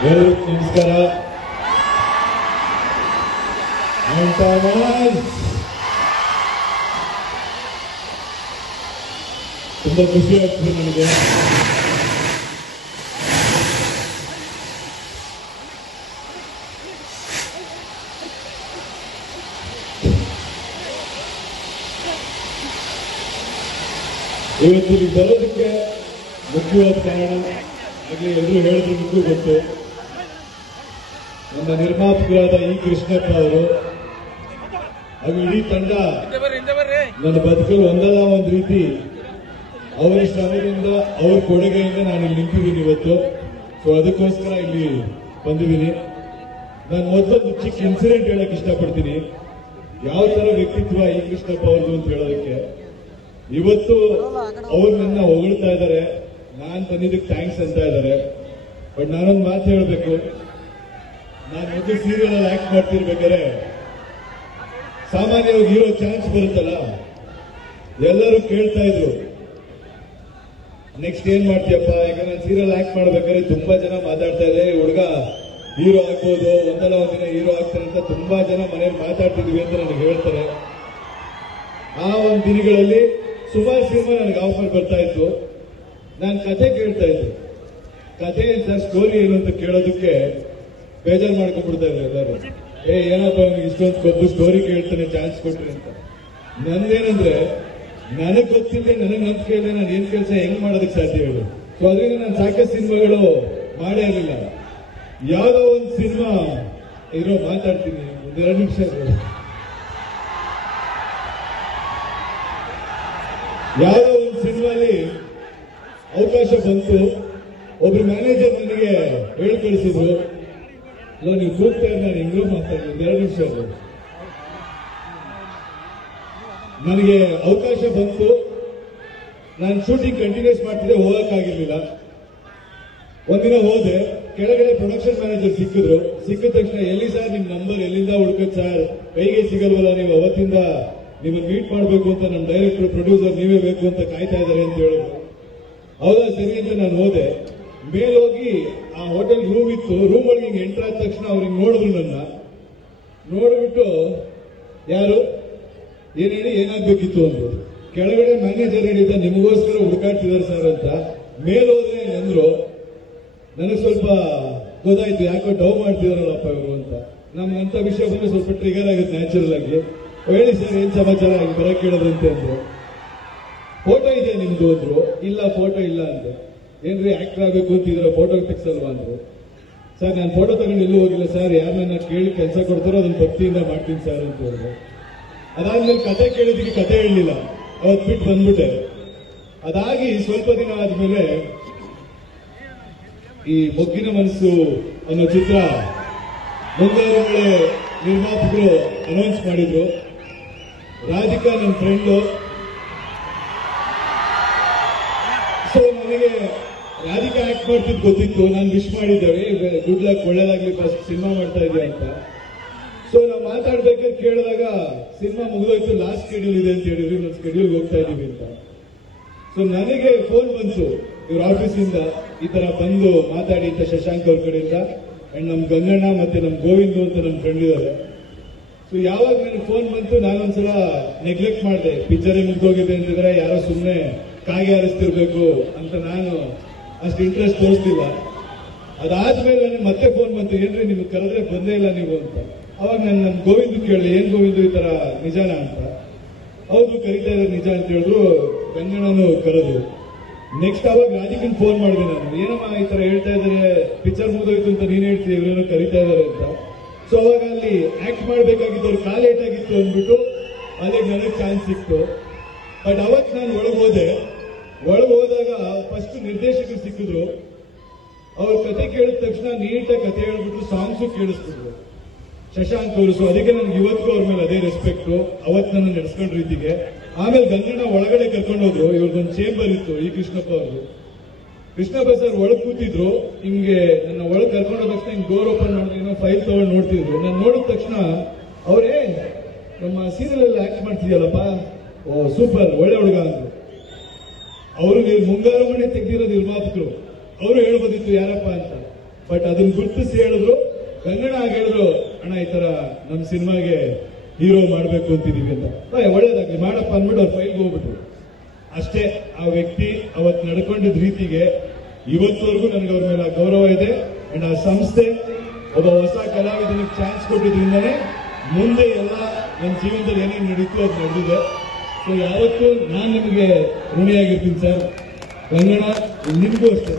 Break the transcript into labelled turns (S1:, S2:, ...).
S1: ಎಲ್ರಿಗೂ ನಮಸ್ಕಾರ. ತುಂಬಾ ಖುಷಿ ಆಗ್ತದೆ ನನಗೆ ಇವತ್ತು ಬರೋದಕ್ಕೆ ಮುಖ್ಯವಾದ ಕಾರಣ ಹಾಗೆ ಎಲ್ಲರೂ ಮುಖ್ಯ ಗೊತ್ತು ನಮ್ಮ ನಿರ್ಮಾಪಕರಾದ ಇ ಕೃಷ್ಣಪ್ಪ ಅವರು ಹಾಗೂ ಇಡೀ ತಂಡ ನನ್ನ ಬದುಕಲು ಒಂದಲ್ಲ ಒಂದು ರೀತಿ ಅವರ ಶ್ರಮದಿಂದ ಅವ್ರ ಕೊಡುಗೆಯಿಂದ ನಾನು ಇಲ್ಲಿ ನಿಂತಿದ್ದೀನಿ ಇವತ್ತು. ಸೊ ಅದಕ್ಕೋಸ್ಕರ ಇಲ್ಲಿ ಬಂದಿದ್ದೀನಿ. ನಾನು ಮೊದಲೊಂದು ಚಿಕ್ಕ ಇನ್ಸಿಡೆಂಟ್ ಹೇಳಕ್ ಇಷ್ಟಪಡ್ತೀನಿ. ಯಾವ ತರ ವ್ಯಕ್ತಿತ್ವ ಈ ಕೃಷ್ಣಪ್ಪ ಅವ್ರದ್ದು ಅಂತ ಹೇಳೋದಕ್ಕೆ. ಇವತ್ತು ಅವ್ರು ನನ್ನ ಹೊಗಳ್ತಾ ಇದ್ದಾರೆ. ನಾನ್ ತಂದಿದ್ದಕ್ಕೆ ಥ್ಯಾಂಕ್ಸ್ ಅಂತ ಇದ್ದಾರೆ. ಬಟ್ ನಾನೊಂದು ಮಾತು ಹೇಳಬೇಕು. ನಾನು ಮೊದಲು ಸೀರಿಯಲ್ ಅಲ್ಲಿ ಆಕ್ಟ್ ಮಾಡ್ತಿರ್ಬೇಕಾದ್ರೆ ಸಾಮಾನ್ಯವಾಗಿ ಹೀರೋ ಚಾನ್ಸ್ ಬರುತ್ತಲ್ಲ? ಎಲ್ಲರೂ ಕೇಳ್ತಾ ಇದ್ರು. ನೆಕ್ಸ್ಟ್ ಏನ್ ಮಾಡ್ತೀಯಪ್ಪ? ಯಾಕಂದ್ರೆ ನಾನು ಸೀರಿಯಲ್ ಆಕ್ಟ್ ಮಾಡ್ಬೇಕಾದ್ರೆ ತುಂಬಾ ಜನ ಮಾತಾಡ್ತಾ ಇದೆ ಹುಡುಗ ಹೀರೋ ಆಗ್ಬೋದು, ಒಂದಲ್ಲ ಒಂದಿನ ಹೀರೋ ಆಗ್ತಾರೆ ಅಂತ ತುಂಬಾ ಜನ ಮನೇಲಿ ಮಾತಾಡ್ತಿದ್ವಿ ಅಂತ ನನಗೆ ಹೇಳ್ತಾರೆ. ಆ ಒಂದು ದಿನಗಳಲ್ಲಿ ಸುಮಾರು ಸಿನಿಮಾ ನನಗೆ ಆಫರ್ ಬರ್ತಾ ಇತ್ತು. ನಾನು ಕತೆ ಕೇಳ್ತಾ ಇದ್ದೆ. ಕತೆ ಅಂತ ಸ್ಟೋರಿ ಏನು ಅಂತ ಕೇಳೋದಕ್ಕೆ ಬೇಜಾರು ಇದ್ರು ಎಲ್ಲರೂ. ಏ, ಏನಪ್ಪ ನನಗೆ ಇಷ್ಟೊಂದು ಕೊಬ್ಬು ಸ್ಟೋರಿ ಕೇಳ್ತಾನೆ ಚಾನ್ಸ್ ಕೊಟ್ರಿ ಅಂತ. ನಂದೇನಂದ್ರೆ ನನಗ್ ಗೊತ್ತಿದ್ದೆ ನನಗ್ ನಂಬಿಕೆ ಇಲ್ಲ ನಾನು ಏನ್ ಕೆಲಸ ಹೆಂಗ್ ಮಾಡೋದಕ್ಕೆ ಸಾಧ್ಯ ಹೇಳು. ಸೊ ಅದರಿಂದ ನಾನು ಸಾಕಷ್ಟು ಸಿನಿಮಾಗಳು ಮಾಡೇ ಇರಲಿಲ್ಲ ಯಾವುದೋ ಒಂದು ಸಿನಿಮಾ, ಇರೋ ಮಾತಾಡ್ತೀನಿ ಒಂದೆರಡು ನಿಮಿಷ ಯಾವುದೋ ಯಾವ್ದೋ ಒಂದು ಸಿನಿಮಾಲಿ ಅವಕಾಶ ಬಂತು. ಒಬ್ರು ಮ್ಯಾನೇಜರ್ ನನಗೆ ಹೇಳಿ ಕಳಿಸಿದ್ರು ಅಲ್ಲ ನೀವು ಕೂಗ್ತಾ ನಾನು ಹೆಂಗೋ ಒಂದ್ ಎರಡು ನಿಮಿಷ. ನನಗೆ ಅವಕಾಶ ಬಂತು. ನಾನು ಶೂಟಿಂಗ್ ಕಂಟಿನ್ಯೂಸ್ ಮಾಡ್ತಿದ್ದೆ, ಹೋಗಕ್ಕಾಗಿರ್ಲಿಲ್ಲ. ಒಂದಿನ ಹೋದೆ. ಕೆಳಗಡೆ ಪ್ರೊಡಕ್ಷನ್ ಮ್ಯಾನೇಜರ್ ಸಿಕ್ಕಿದ್ರು. ಸಿಕ್ಕಿದ ತಕ್ಷಣ ಎಲ್ಲಿ ಸರ್ ನಿಮ್ ನಂಬರ್ ಎಲ್ಲಿಂದ ಹುಡುಕದ್ ಸರ್ ಕೈಗೆ ಸಿಗಲ್ವಲ್ಲ ನೀವು? ಅವತ್ತಿಂದ ನಿಮ್ಮನ್ನು ಮೀಟ್ ಮಾಡಬೇಕು ಅಂತ ನಮ್ಮ ಡೈರೆಕ್ಟರ್ ಪ್ರೊಡ್ಯೂಸರ್ ನೀವೇ ಬೇಕು ಅಂತ ಕಾಯ್ತಾ ಇದ್ದಾರೆ ಅಂತ ಹೇಳಿದ್ರು. ಹೌದಾ ಸರಿ ಅಂತ ನಾನು ಹೋದೆ. ಮೇಲೋಗಿ ಆ ಹೋಟೆಲ್ ರೂಮ್ ಇತ್ತು ರೂಮ್ ಒಳಗೆ ಹಿಂಗೆ ಎಂಟರ್ ಆದ ತಕ್ಷಣ ಅವ್ರಿಗೆ ನೋಡಿದ್ರು ನನ್ನ. ನೋಡ್ಬಿಟ್ಟು, ಯಾರು? ಏನ್ ಹೇಳಿ ಏನಾಗ್ಬೇಕಿತ್ತು ಅಂದ್ರು. ಕೆಳಗಡೆ ಮ್ಯಾನೇಜರ್ ಹೇಳಿದ್ದ, ನಿಮಗೋಸ್ಕರ ಹುಡುಕಾಡ್ತಿದ್ದಾರೆ ಸರ್ ಅಂತ. ಮೇಲೋದ್ರೆ ಅಂದ್ರು, ನನಗೆ ಸ್ವಲ್ಪ ಗೊತ್ತಾಯ್ತು, ಯಾಕೋ ಡೌ ಮಾಡ್ತಿದಾರಲ್ಲಪ್ಪ ಇವರು ಅಂತ. ನಮ್ಗೆ ಅಂತ ವಿಷಯ ಬಂದ್ರೆ ಸ್ವಲ್ಪ ಟ್ರಿಗರ್ ಆಗುತ್ತೆ ನ್ಯಾಚುರಲ್ ಆಗಿ. ಹೇಳಿ ಸರ್ ಏನ್ ಸಮಾಚಾರ? ಆಗಿ ಬರ ಕೇಳೋದಂತೆ ಅಂದ್ರು. ಫೋಟೋ ಇದೆ ನಿಮ್ದು? ಅಂದ್ರು. ಇಲ್ಲ ಫೋಟೋ ಇಲ್ಲ ಅಂದೆ. ಏನ್ರಿ ಆಕ್ಟರ್ ಆಗಬೇಕು ಅಂತಿದ್ರ ಫೋಟೋ ತೆಗ್ಸಲ್ವಾ ಅಂದ್ರು? ಸರ್, ನಾನು ಫೋಟೋ ತಗೊಂಡು ಎಲ್ಲೂ ಹೋಗಿಲ್ಲ ಸರ್. ಯಾರು ನನ್ನ ಕೇಳಿ ಕೆಲಸ ಕೊಡ್ತಾರೋ ಅದನ್ನ ಭಕ್ತಿಯಿಂದ ಮಾಡ್ತೀನಿ ಸರ್ ಅಂತ ಹೇಳಿದ್ರು. ಅದಾದ್ಮೇಲೆ ಕತೆ ಕೇಳಿದ್ದಕ್ಕೆ ಕತೆ ಹೇಳಲಿಲ್ಲ. ಅವತ್ತು ಬಿಟ್ಟು ಬಂದ್ಬಿಟ್ಟೆ. ಅದಾಗಿ ಸ್ವಲ್ಪ ದಿನ ಆದ್ಮೇಲೆ ಈ ಮೊಗ್ಗಿನ ಮನಸ್ಸು ಅನ್ನೋ ಚಿತ್ರ ಮುಂಗಾರು ನಿರ್ಮಾಪಕರು ಅನೌನ್ಸ್ ಮಾಡಿದ್ರು. ರಾಧಿಕಾ ನನ್ನ ಫ್ರೆಂಡು ಸೊ ನನಗೆ ರಾಧಿಕಾ ಆಕ್ಟ್ ಮಾಡ್ತಿದ್ ಗೊತ್ತಿತ್ತು. ನಾನು ವಿಶ್ ಮಾಡಿದ್ದೇವೆ. ಗುಡ್ ಲಕ್ ಒಳ್ಳೇದಾಗ್ಲಿ ಫಸ್ಟ್ ಸಿನಿಮಾ ಮಾಡ್ತಾ ಇದೀಯ ಅಂತ. ಸೊ ನಾವು ಮಾತಾಡ್ಬೇಕಾದ್ರೆ ಕೇಳಿದಾಗ ಸಿನಿಮಾ ಮುಗಿದೋಯ್ತು ಲಾಸ್ಟ್ ಶೆಡ್ಯೂಲ್ ಇದೆ ಅಂತ ಹೇಳಿದ್ರು. ನಾನು ಸ್ಕೆಡ್ಯೂಲ್ಗೆ ಹೋಗ್ತಾ ಇದೀವಿ ಅಂತ. ಸೊ ನನಗೆ ಫೋನ್ ಬಂತು ಇವ್ರ ಆಫೀಸಿಂದ ಈ ತರ ಬಂದು ಮಾತಾಡಿ ಅಂತ ಶಶಾಂಕ್ ಅವ್ರ ಕಡೆಯಿಂದ. ಅಂಡ್ ನಮ್ ಗಂಗಣ್ಣ ಮತ್ತೆ ನಮ್ ಗೋವಿಂದು ಅಂತ ನಮ್ಮ ಫ್ರೆಂಡ್ ಇದ್ದಾರೆ ಸೊ ಯಾವಾಗ ನನಗೆ ಫೋನ್ ಬಂತು ನಾನೊಂದ್ಸಲ ನೆಗ್ಲೆಕ್ಟ್ ಮಾಡಿದೆ. ಪಿಕ್ಚರ್ ಮುಗ್ದೋಗಿದೆ ಅಂತಿದ್ರೆ ಯಾರೋ ಸುಮ್ಮನೆ ಕಾಗೆ ಹಾರಿಸ್ತಿರ್ಬೇಕು ಅಂತ ನಾನು ಅಷ್ಟು ಇಂಟ್ರೆಸ್ಟ್ ತೋರಿಸ್ತಿಲ್ಲ ಅದಾದ್ಮೇಲೆ ನನಗೆ ಮತ್ತೆ ಫೋನ್ ಬಂತು, ಏನ್ರಿ ನಿಮ್ಗೆ ಕರೆದ್ರೆ ಬಂದೇ ಇಲ್ಲ ನೀವು ಅಂತ. ಅವಾಗ ನಾನು ನನ್ನ ಗೋವಿಂದ ಕೇಳಿದೆ, ಏನ್ ಗೋವಿಂದ ಈ ತರ ನಿಜಾನ ಅಂತ? ಹೌದು, ಕರಿತಾ ಇದ್ದಾರೆ ನಿಜ ಅಂತ ಹೇಳಿದ್ರು, ಗಂಗಣ್ಣನು ಕರೆದು ನೆಕ್ಸ್ಟ್ ಅವಾಗ ರಾಜಕೀಯ ಫೋನ್ ಮಾಡಿದೆ ನಾನು. ಏನಮ್ಮ ಈ ತರ ಹೇಳ್ತಾ ಇದ್ದಾರೆ? ಪಿಕ್ಚರ್ ಮುಗಿದೋಯ್ತು ಅಂತ ನೀನ್ ಹೇಳ್ತೀವಿ ಇವರೇನೋ ಕರಿತಾ ಇದ್ದಾರೆ ಅಂತ? ಸೊ ಅವಾಗ ಅಲ್ಲಿ ಆಕ್ಟ್ ಮಾಡ್ಬೇಕಾಗಿತ್ತು ಕಾಲ್ ಲೇಟ್ ಆಗಿತ್ತು ಅಂದ್ಬಿಟ್ಟು, ಅಲ್ಲಿಗೆ ನನಗೆ ಚಾನ್ಸ್ ಸಿಕ್ತು. ಬಟ್ ಅವತ್ ನಾನು ಒಳಗೆ ಹೋದೆ. ಒಳಗೆ ಹೋದಾಗ ಫಸ್ಟ್ ನಿರ್ದೇಶಕರು ಸಿಕ್ಕಿದ್ರು. ಅವ್ರ ಕತೆ ಕೇಳಿದ ತಕ್ಷಣ ನೀಟಾಗಿ ಕತೆ ಹೇಳ್ಬಿಟ್ಟು ಸಾಂಗ್ಸು ಕೇಳಿಸ್ತಿದ್ರು. ಶಶಾಂಕ್ ಅವರು ಸೊ ಅದಕ್ಕೆ ನನ್ಗೆ ಇವತ್ತು ಅವ್ರ ಮೇಲೆ ಅದೇ ರೆಸ್ಪೆಕ್ಟ್ ಅವತ್ ನನ್ನ ನಡೆಸ್ಕೊಂಡ್ ರೀತಿಗೆ ಆಮೇಲೆ ಗಂಗಣ್ಣ ಒಳಗಡೆ ಕರ್ಕೊಂಡು ಹೋದ್ರು ಇವ್ರಿಗೊಂದು ಚೇಂಬರ್ ಇತ್ತು, ಈ ಕೃಷ್ಣಪ್ಪ ಅವರು. ಕೃಷ್ಣಪ್ಪ ಸರ್ ಒಳಗ್ ಕೂತಿದ್ರು, ಹಿಂಗೆ ನನ್ನ ಒಳಗೆ ಕರ್ಕೊಂಡು ತಕ್ಷಣ ಹಿಂಗೆ ಡೋರ್ ಓಪನ್ ಮಾಡಿದ್ರೆ ಫೈಲ್ ತಗೊಂಡು ನೋಡ್ತಿದ್ರು. ನಾನು ನೋಡಿದ ತಕ್ಷಣ ಅವರೇ ನಮ್ಮ ಸೀರಿಯಲ್ ಆಕ್ಟ್ ಮಾಡ್ತಿದ್ಯಲ್ಲಪ್ಪ? ಓ ಸೂಪರ್ ಒಳ್ಳೆ ಹುಡುಗ ಅಂದ್ರು. ಅವರು ನೀವು ಮುಂಗಾರು ಮಾಡಿ ತೆಗೆದಿರೋ ನಿರ್ಮಾಪಕರು ಅವರು ಹೇಳ್ಬೋದಿತ್ತು, ಯಾರಪ್ಪ ಅಂತ. ಬಟ್ ಅದನ್ನ ಗುರುತಿಸಿ ಹೇಳಿದ್ರು ಕನ್ನಡ ಆಗಿ ಹೇಳಿದ್ರು, ಅಣ್ಣ, ಈ ತರ ನಮ್ಮ ಸಿನಿಮಾಗೆ ಹೀರೋ ಮಾಡ್ಬೇಕು ಅಂತಿದೀವಿ ಅಂತ. ಒಳ್ಳೇದಾಗ್ಲಿ, ಮಾಡಪ್ಪ ಅಂದ್ಬಿಟ್ಟು ಅವ್ರ ಫೈಲ್ಗೆ ಹೋಗ್ಬಿಟ್ರು. ಅಷ್ಟೇ, ಆ ವ್ಯಕ್ತಿ ಅವತ್ತು ನಡ್ಕೊಂಡಿದ್ದ ರೀತಿಗೆ ಇವತ್ತವರೆಗೂ ನನಗೆ ಅವ್ರ ಮೇಲೆ ಗೌರವ ಇದೆ. ಅಂಡ್ ಆ ಸಂಸ್ಥೆ ಒಬ್ಬ ಹೊಸ ಕಲಾವಿದನಿಗೆ ಚಾನ್ಸ್ ಕೊಟ್ಟಿದ್ರಿಂದನೇ ಮುಂದೆ ಎಲ್ಲ ನನ್ನ ಜೀವನದಲ್ಲಿ ಏನೇನು ನಡೀತು ಅದು ನಡೆದಿದೆ. ಸೊ ಯಾವತ್ತೂ ನಾನು ನಿಮಗೆ ಋಣಿಯಾಗಿರ್ತೀನಿ ಸರ್. ಕನ್ನಡ ನಿಮಗೂ ಅಷ್ಟೇ.